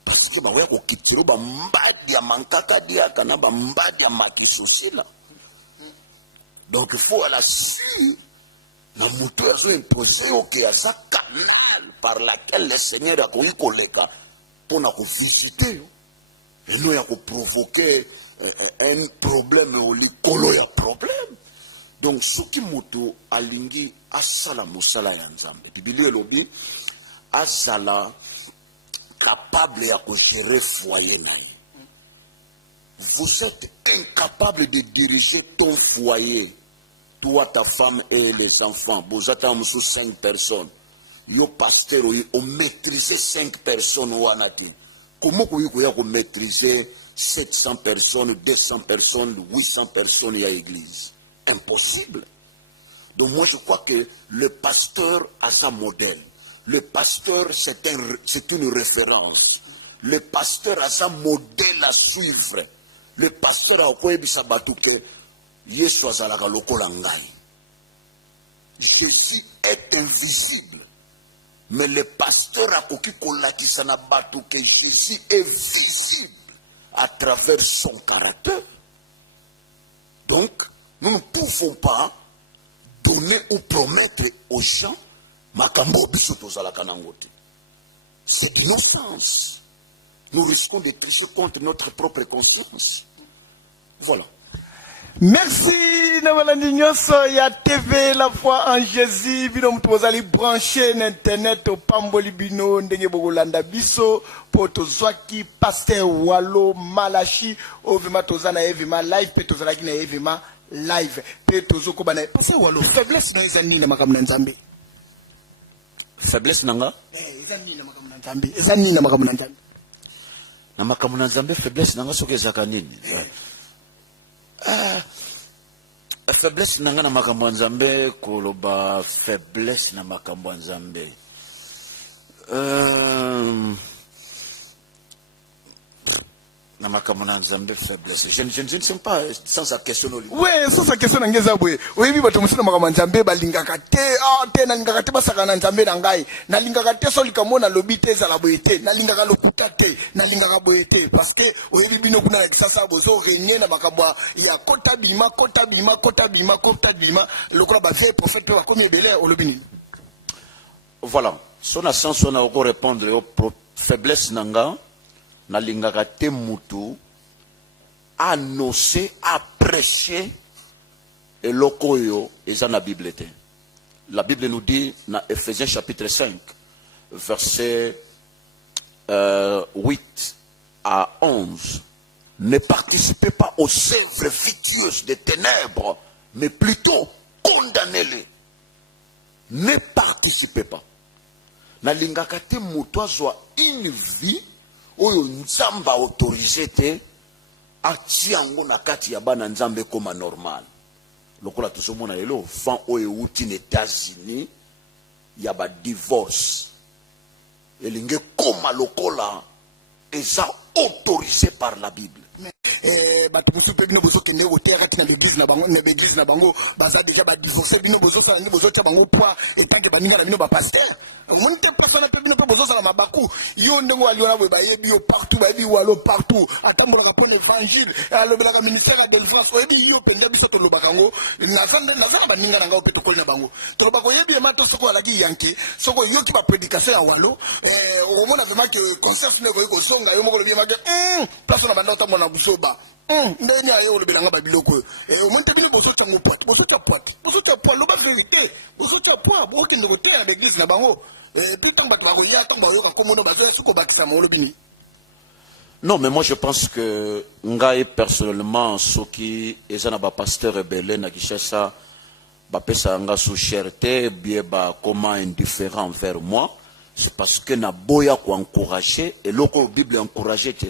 Parce que baoya kokitiro ba mbadi ya mankaka diaka na ba mbadi ya makisosila. Donc il faut à la suite, la moto a imposé au Kéasa canal par laquelle le Seigneur a connu collègue pour nous visiter. Et nous avons provoqué un problème au licolo, il y a problème. Donc ce qui moto a lingi asala musala yanzambe. Biblia lobi asala capable ya ko gérer foyer naï. Vous êtes incapable de diriger ton foyer, toi, ta femme et les enfants. Vous êtes 5 personnes. Yo pasteur, on maîtrisez 5 personnes. Comment vous pouvez maîtriser 700 personnes, 200 personnes, 800 personnes à l'église? Impossible. Donc moi je crois que le pasteur a sa modèle. Le pasteur c'est une référence. Le pasteur a sa modèle à suivre. Le pasteur a okoyebi sabatu ke Yesu azalaka lokola ngai. Jésus est invisible. Mais le pasteur a koki kolakisa na batu que Jésus est visible à travers son caractère. Donc, nous ne pouvons pas donner ou promettre aux gens makambo biso tozalaka nango te. C'est d'innocence. Nous risquons de tricher contre notre propre conscience. Voilà. Merci Namalandi Nyonso ya TV La Foi en Jésus bino mutu bozali branché na internet au pamboli bino ndenge bokolanda biso po tozwaki pasteur Walo Malachi ovema tozana evema live pe tozalaki na evema live pe tozoko bana pasteur Walo faiblesse na ezani na makambo na Nzambe. Faiblesse nanga? Ezani na makambo na Nzambe. Ezani na makambo na Nzambe. Na makambo na Nzambe faiblesse nanga soki ezaka nini? Faiblesse nanga na makambo Nzambe koloba faiblesse na makambo Nzambe. Na makambo Nzambe faiblesse. Je ne sais pas sans sa question. Oui, sans sa question ngeza boye. Oui, bato musuna makambo Nzambe balingaka te. Te na lingaka te basaka na Nzambe na ngai. Na lingaka te so likamona lobi te za la boye te. Na lingaka lokuta te. Na lingaka boye te parce que oyebi bino kuna na kisasa bozo régner na makambo ya kota bima lokola ba vie prophète wa komi ebele olobini. Voilà. Son sens on a encore répondre aux faiblesse nanga. Na lingaka te mutu annoncer après prêcher et lokoyo et dans la Bible. La Bible nous dit dans Ephésiens chapitre 5, verset 8 à 11, ne participez pas aux œuvres vicieuses des ténèbres, mais plutôt condamnez-les. Ne participez pas. Na lingaka te mutu azwa une vie oyo nzamba autorisé te ati yango na kati ya bana nzambe koma normal. Lokola tozomona lelo fan oyo uti na États-Unis ya ba divorce. Elinge koma lokola eza autorisé par la Bible. Bato musu pe bino bozo kende otera tina l'église na bango baza déjà ba divorcer bino bozo sala ni bozo tia bango poids etanke baninga na bino ba pasteur mon te personne pe bino pe bozo sala mabaku yo ndengo aliona boye ba yebi yo partout ba yebi walo partout atambola ka pour l'évangile alobela ka ministère de délivrance oyebi yo penda biso to lobaka ngo na zanda baninga na ngao pe to kolina bango to lobako yebi e mato soko alaki yanke soko yo ki ba prédication ya walo o mona vraiment que concert ne ko zonga yo moko lobi ma que personne na banda tambola na busoba ndeni ayo olobelanga babiloko o monte bino boso tango pote loba vérité boso tia poids bokende koteya l'église na bango puis tant bato bakoya tant bayoka komona bazoya suko bakisa molobini. Non, mais moi je pense que ngai personnellement soki ezana ba pasteur ebele na Kinshasa ba pesa nga sous cherté bien ba comment indifférent vers moi, c'est parce que na boya ko encourager et loko Bible encourager te.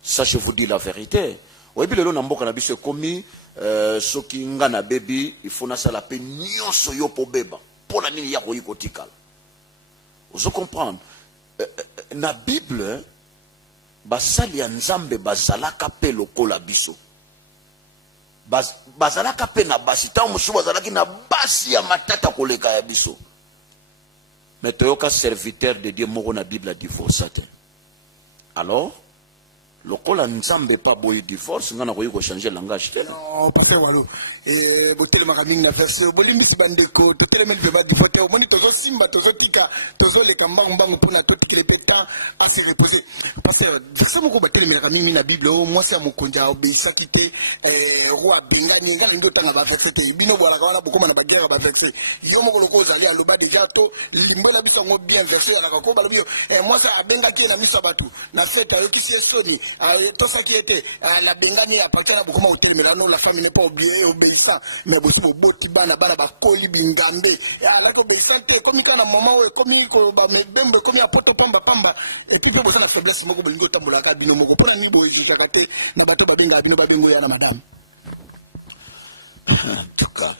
Ça, je vous dis la vérité. Oui, puis le long na biso komi soki nga na baby, il faut na sala pe nyonso yo po beba. Pour la nini ya ko yikotikala. Vous comprenez? Na Bible basali ya nzambe bazalaka pe lokola biso. Bazalaka pe na basi ta musu bazalaki na basi ya matata koleka ya biso. Mais toyoka serviteur de Dieu moko na Bible a divorcé. Alors lokola nzambe pa boy divorce ngana ko yiko changer langage te. Non, pasteur walo. Botel makaming na verset bolimisi bandeko to telemel be ba divorce o moni tozo simba tozo tika tozo le kamba mbango pona to tikele peta à se reposer. Pasteur, verset moko botel makaming na Bible o moi c'est mokonja obéissa kité roi bengani ngana ndo tanga ba verset te bino bola kana bokoma na ba guerre ba verset. Yo moko loko zali aloba déjà to limbola biso ngo bien verset ala ko ba bio moi ça abenga ki na miso batu na fête ayo kisi soni tout ça qui était la bengani appartient à beaucoup au téléméno la famille n'est pas oubliée obéissant mais aussi au boti bana bana ba koli bingambe ala ko obéissant comme quand na moment comme ko ba membembe comme ya poto pamba et tout peut na faiblesse moko bolingo tambola ka bino moko pona ni boyi kakate na bato ba benga bino ba bengo ya na madame. En tout cas,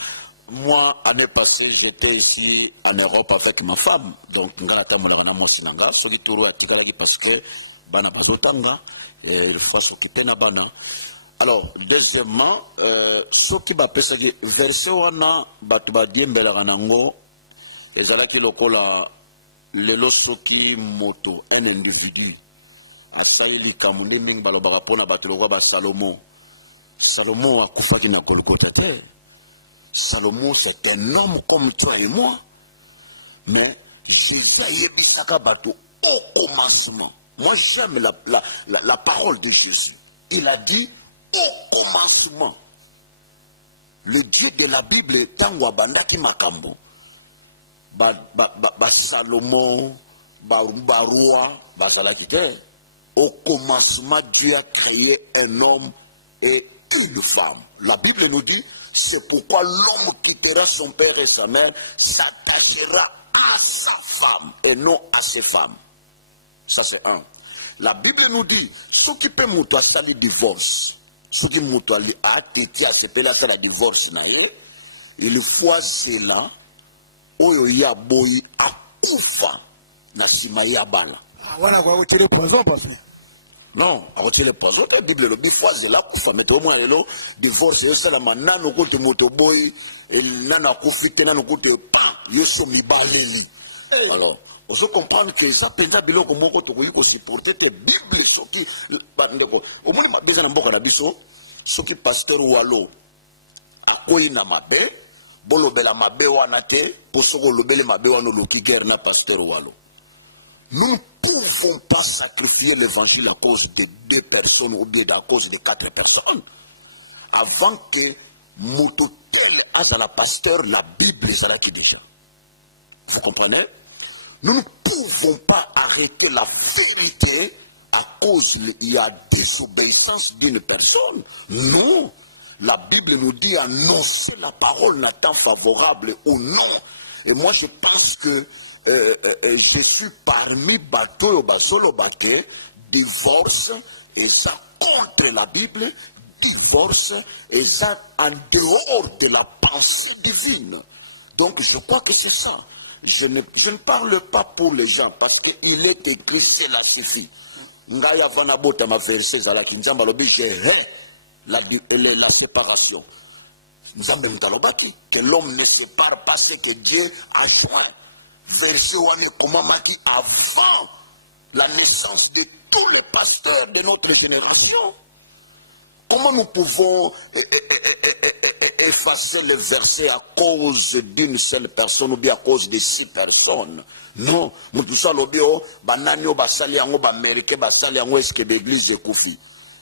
moi, année passée, j'étais ici en Europe avec ma femme. Donc, ngana tambola bana mosinanga soki turu atikala parce que bana bazotanga il faut s'occuper na bana. Alors deuxièmement ce qui va passer verset wana batu ba diembela kanango ezalaki lokola lelo soki moto un individu asaili kamunde mingi balobaka pona batu lokwa ba Salomon akufaki na Golgotha te. Salomon c'est un homme comme toi et moi, mais Jésus a yebisaka batu au commencement. Moi, j'aime la parole de Jésus. Il a dit au commencement. Le Dieu de la Bible, Tangwa Bandaki Makambo, Salomon, Roi, au commencement, Dieu a créé un homme et une femme. La Bible nous dit, c'est pourquoi l'homme quittera son père et sa mère, s'attachera à sa femme et non à ses femmes. Ça c'est un. La Bible nous dit, ce qui peut mouton à le divorce, ce qui mouton à tétia, c'est pas là faire la divorce, il faut cela, oyo ya boy à koufa, na simaya bala. Voilà quoi, vous tirez poison, parce non, à retirer le poison, la Bible le dit, faut cela, koufa, mais au moins, le divorce, c'est ça, la manano côté moto boy, et nana koufite, nana côté pas, yeso mi baleli. Alors, on se comprend que ça pensa biloko moko to ko supporter te Bible soki bandeko au moins déjà na mboka na biso soki pasteur walo akoyi na mabe bolobela mabe wana te po soko lobele mabe wana loki guerre na pasteur walo. Nous ne pouvons pas sacrifier l'évangile à cause de 2 personnes ou bien à cause de 4 personnes. avant que mototel azala pasteur, la Bible est qui déjà. Vous comprenez? Nous ne pouvons pas arrêter la vérité à cause il y a désobéissance d'une personne. Non. La Bible nous dit annoncer la parole n'a tant favorable ou non. Et moi je pense que je suis parmi bateau basolo baté, divorce et ça contre la Bible, divorce et ça en dehors de la pensée divine. Donc je crois que c'est ça. Je ne parle pas pour les gens parce qu'il est écrit, cela suffit. Ngaya vanabota ma verset à la kinzamba lobi la séparation. Nzambe mtalobaki que l'homme ne sépare pas ce que Dieu a joint. Verset wane komamaki avant la naissance de tous les pasteurs de notre génération. Comment nous pouvons effacer le verset à cause d'une seule personne ou bien à cause de 6 personnes? Non. Mutusa lobio, bananio basali yango ba américain basali yango eske l'église de Koufi.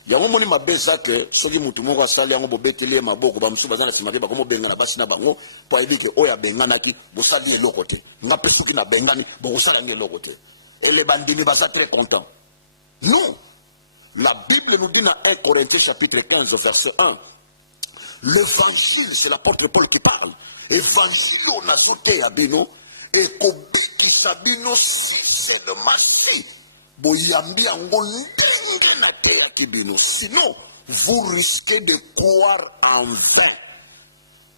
Yango moni mabeza que soki mutu moko asali yango bobeteli maboko ba musu bazana simake ba komo benga na basi na bango po ebike oya bengana ki bosali eloko te. Ngape soki na bengani bo sala ngeloko te. Et les bandini basa très contents. Non. La Bible nous dit dans 1 Corinthiens chapitre 15 verset 1. L'évangile, c'est l'apôtre Paul qui parle. Évangile on a sauté à Bino et kobiki sabino si c'est de massi. Boyambi ango ndenge na te ya kibino. Sinon, vous risquez de croire en vain.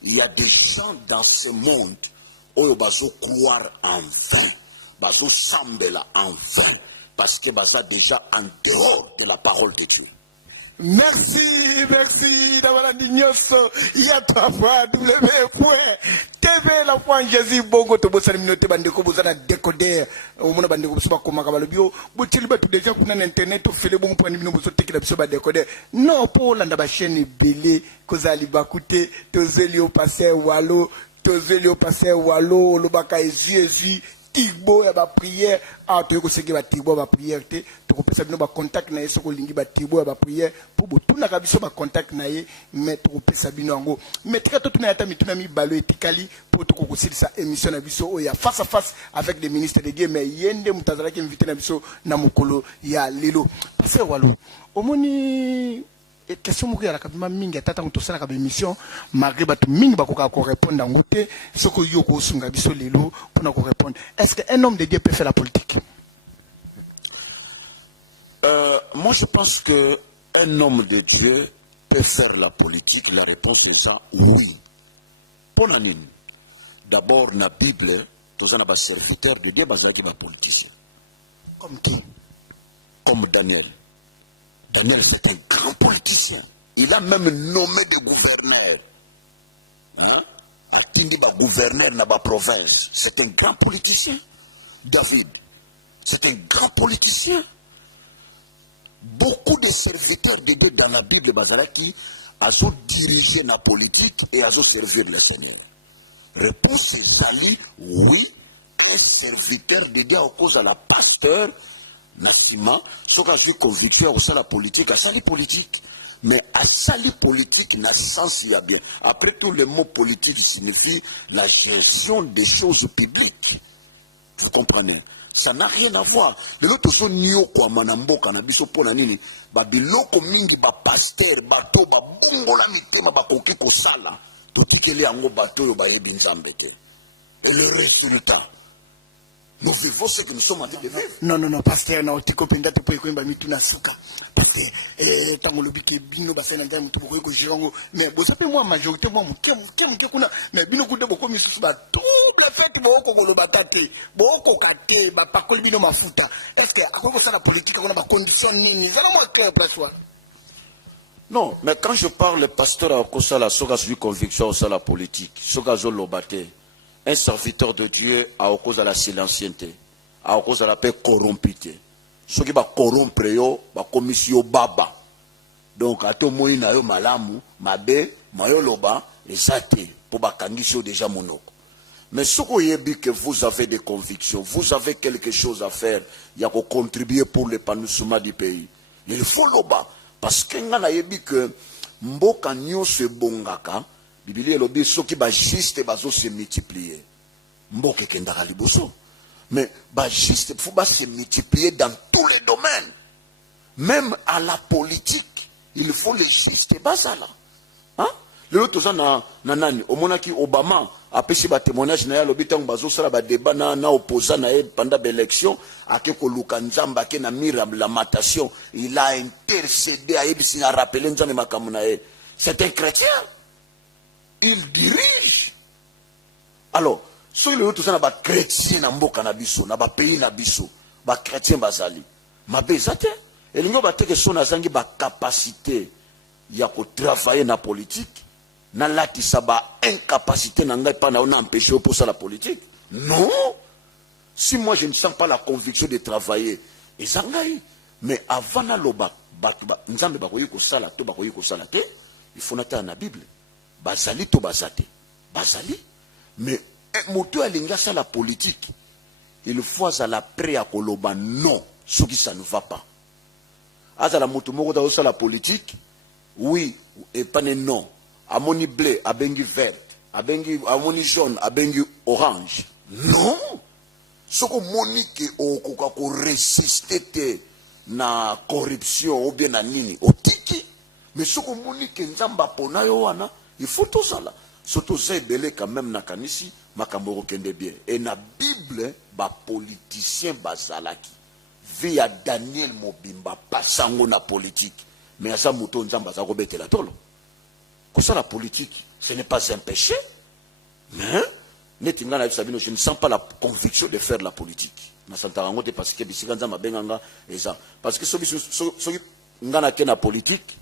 Il y a des gens dans ce monde où ils vont croire en vain. Ils vont sembler en vain. Parce que ça déjà en dehors de la parole de Dieu. Merci d'avoir dit Nyoso. Il y a 3 fois TV la fois Jésus Bongo to bossa minute bandeko bozana décoder au mona bandeko bossa komaka balobio botili batu déjà kuna na internet to fele bongo point bino bosso tekila biso ba décoder non pour landa ba chaîne belé kozali bakute tozeli au passer walo lobaka Jésus Tigbo ya ba prière a to ko sege ba tigbo ba prière te to ko pesa bino ba contact na yeso ko lingi ba tigbo ya ba prière pour botuna ka biso ba contact na ye mais to ko pesa bino ngo mais tika to tuna yata mituna mi balo etikali pour to ko silisa émission na biso o ya face à face avec les ministres de Dieu mais yende mutazala ki invité na biso na mukolo ya lelo parce que walo omoni et question moko ya kabima mingi atata ngotosala ka émission malgré batu mingi bakoka ko répondre ngote soko yoko sunga biso lelo pour ko répondre. Est-ce qu'un homme de Dieu peut faire la politique? Moi je pense que un homme de Dieu peut faire la politique. La réponse est ça, oui. Pour la nini. D'abord na Bible, tous on a des serviteurs de Dieu bazaki ba politicien. Comme qui? Comme Daniel. Daniel, c'est un grand politicien. Il a même nommé des gouverneurs. Hein? Atindi ba gouverneur na ba province. C'est un grand politicien. David, c'est un grand politicien. Beaucoup de serviteurs de Dieu dans la Bible Bazaraki ont dirigé la politique et ont servi le Seigneur. Réponse est Zali, oui, un serviteur de Dieu à cause de la pasteur. Nassima, ce que j'ai conviction au la politique, à sali politique. Mais à sali politique, n'a sens il y a bien. Après tout, le mot politique signifie la gestion des choses publiques. Vous comprenez? Ça n'a rien à voir. Le lot so nio kwa manambo kanabiso pona nini ba biloko mingi ba pasteur bato ba bongo la mitema ba konki ko sala. Totikeli yango bato yo ba yebi nzambe te. Et le résultat, nous vivons ce que nous sommes en train de vivre. Non, pasteur, na otiko penda te poye koimba mituna suka. Parce que tango lobiki bino basena ngai mutu bokoy ko jirango mais bosape moi majorité moi muke kuna mais bino kude boko misusu ba double fait boko ko lobaka te boko kate ba pakoli bino mafuta. Est-ce que akoko ça la politique on a ba condition nini? Ça moi clair place toi. Non, mais quand je parle pasteur à kosa la soga sur conviction au la politique, soga zo lobate. Un serviteur de Dieu a cause de la silencienté, a cause de la paix corrompue. Ce qui va corrompre yo, va commission baba. Donc à tout moment na yo malamu, mabe, mayo loba, et ça te pour ba kangisho déjà monoko. Mais ce que vous avez des convictions, vous avez quelque chose à faire, il y a qu'à contribuer pour l'épanouissement du pays. Il faut loba parce que ngana yebi que mboka nyonso ebongaka Biblia elobi soki ba juste bazo se multiplier mboka ekendaka liboso. Mais bah juste il faut pas se multiplier dans tous les domaines, même à la politique il faut les justes basala. Hein le autre ça na nani omonaki Obama apesi ba témoignage na ya lobi tango bazo sala ba débat na opposant na pendant l'élection akeko luka nzamba ke na mira la matation il a intercédé a ebisi na rappeler nzambe makamu na ye. C'est un chrétien, il dirige. Alors so le autre ça na ba chrétien na mboka na biso na ba pays na biso ba chrétien bazali mabe zate elingo ba teke so na zangi ba capacité ya ko travailler na politique na lati sa ba incapacité na ngai pa na on empêcher pour ça la politique. Non, si moi je ne sens pas la conviction de travailler et zangai mais avant na loba ba nzambe ba koyi ko sala to ba koyi ko sala te il faut nata na Bible bazali to bazate bazali mais moto alinga ça la politique il faut à la prêt à koloba non ce qui ça ne va pas à la moto moko dans la politique oui et pas non amoni bleu abengi vert abengi amoni jaune abengi orange non ce que monique au koka ko résister na corruption ou bien na nini otiki mais ce que monique nzamba pona yo wana il faut tout ça là surtout c'est belé quand même na kanisi makambo kende bien et na Bible ba politicien bazalaki via Daniel Mobimba pasango na politique mais asa moto nzamba za kobetela tolo ko ça la politique ce n'est pas un péché mais netinga na sabino je ne sens pas la conviction de faire la politique na santara ngote parce que bisika nzamba benganga eza parce que so ngana ke na politique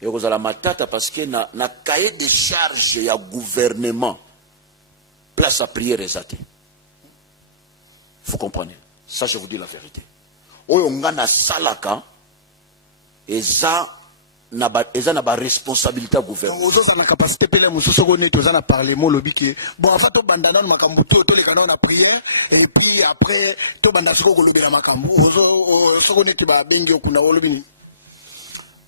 et vous la matata parce que na cahier de charge ya gouvernement place à prière exacte. Il faut comprendre. Ça, je vous dis la vérité. Oyo ngana salaka eza na ba responsabilité gouvernement. Ozo na capacité pele mususu ko neto na parlement lobi ke bon en fait to bandana na makambu to le canon na prière et puis après to banda soko ko lobela makambu ozo soko neto ba bengi okuna lobi.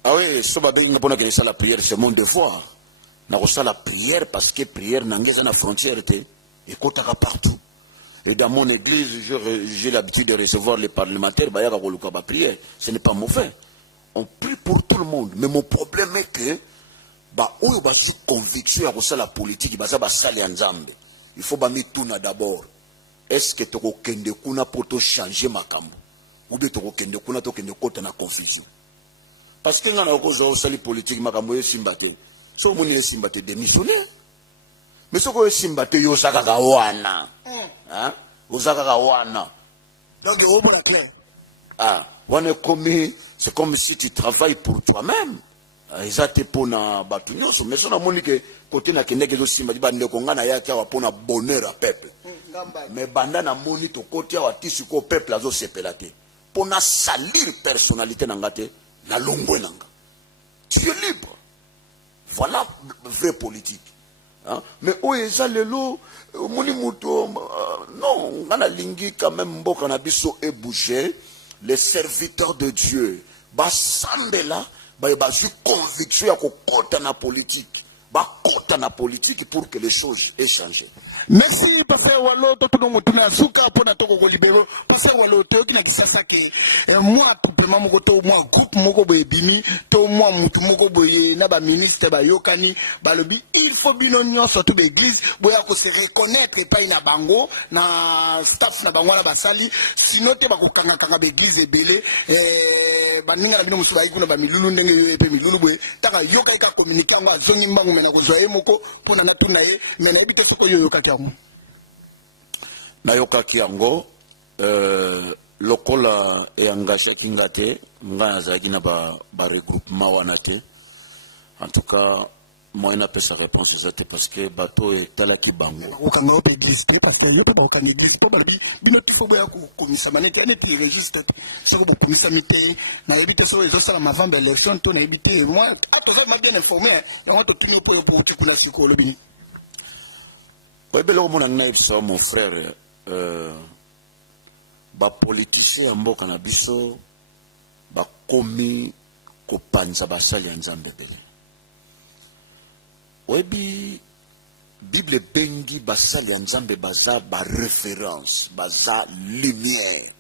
Ah oui, so ba bengi pona ke la prière c'est mon devoir. Na ko la prière parce que prière nangeza na frontière te. Et partout. Et dans mon église, j'ai l'habitude de recevoir les parlementaires, prier. Ce n'est pas mauvais. On prie pour tout le monde. Mais mon problème est que, on a une conviction à la politique, il faut mettre tout d'abord. Est-ce que tu as pour changer ma cambo? Ou bien tu as une confusion? Parce que dans la politique, ma cambo est simbaté. Si on est simbaté, démissionnaire. Mais ce que Simbate Yosaka Gawana, hein, Osaka Gawana. Donc, au bout la clé. Ah, c'est comme si tu travailles pour toi-même. Ils ont été pour na batunyo, mais son amoni que côté na keneke zo Simba di bande konga na yaki wa pour na bonheur à peuple. Mais banda na moni to côté wa tisu ko peuple azo sepelate. Pour na salir personnalité nangate na longwe nanga. Tu es libre. Voilà vraie politique. Hein? Mais où est le lot? Non, on a lingi quand même mboka na biso et bouger les serviteurs de Dieu. Ba sambela, ba conviction ya ko kota na politique. Ba kota na politique pour que les choses aient changé. Merci pasteur Walo toto no mutuna suka pona toko ko libero pasteur Walo to kina kisasa ke moi tout paiement moko to moi groupe moko boye bimi to moi mutu moko boye na ba ministre ba yokani ba lobi il faut bino nyonso to be église boya ko se reconnaître pa ina bango na staff na bango na basali sinon te ba ko kanga kanga be église ebele ba ninga na bino musu ba ikuna ba milulu ndenge yo epe milulu boye taka yoka ka communiquer ngo azongi mbangu mena ko zoye moko pona na tuna ye mena ebite soko yo yoka Nayoka Kiango, lokola et engagé Kingate, Ngazagina ba regroupement wanate. En tout cas, moi, je n'appelle sa réponse exacte parce que bateau est talaki bango. Aucun autre église, parce que pas aucun église, pas balbi. Mais il faut bien qu'on commise manette, on est registre. Si vous commis sa mité, n'a évité sur les autres à ma femme d'élection, on a évité. Moi, après ça, m'a bien informé, et on va te tenir pour que la psychologie. Oui, mon frère, ba politicien mboka na biso ba komi ko panza basali ya nzambe bele. oyebi Bible bengi basali ya Nzambe baza ba référence, baza lumière,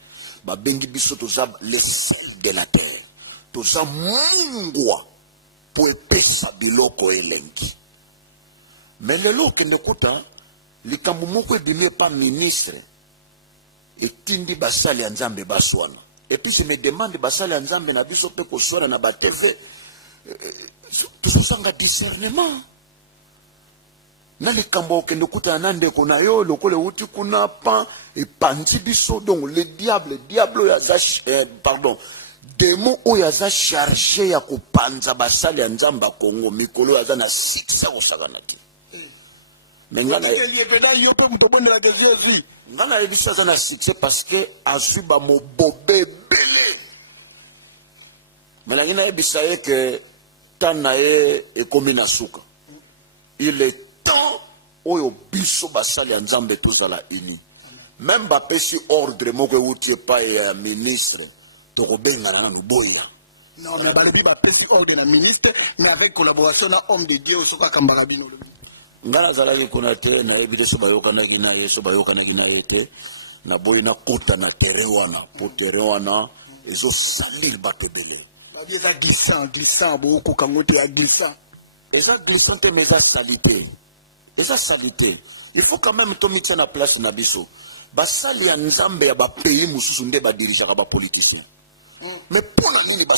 ba bengi biso toza le sel de la terre, toza mungwa po epesa biloko elengi. Mais lelo kende kuta likambo moko ebimi pa ministre etindi basali ya Nzambe baswana. Et puis je me demande basali ya Nzambe na biso pe koswana na ba TV tozosanga discernement. Na likambo kende kuta na ndeko na yo lokole uti kuna pa epanzi biso, donc le diable yaza pardon, démon o yaza chargé ya kopanza basali ya Nzamba Congo mikolo yaza na succès osakana ti. Mais ngana ebisa yaza na succès parce que azwi ba mobobe belé. Mais la ngina ebisa ye que tana ye ekomi na suka. Il est temps oyo biso basali ya Nzambe tozala ini. Même ba pesi ordre moko uti pa ya ministre to bengana na boya. Non, mais balebi ba pesi ordre na ministre mais avec collaboration na homme de Dieu soka kambala bino. Ngala zalaki kuna te na ebide so bayokana kina yeso bayokana kina yete na boyi na kota na terewana po terewana ezo salir batebele. Ba bieza glissant beaucoup kangote ya glissant. Eza glissant te meza salité. Eza salité. Il faut quand même to mettre na place na biso. Basali ya Nzambe ya ba pays mususu nde ba dirigeaka ba politicien. Mais pour na nini ba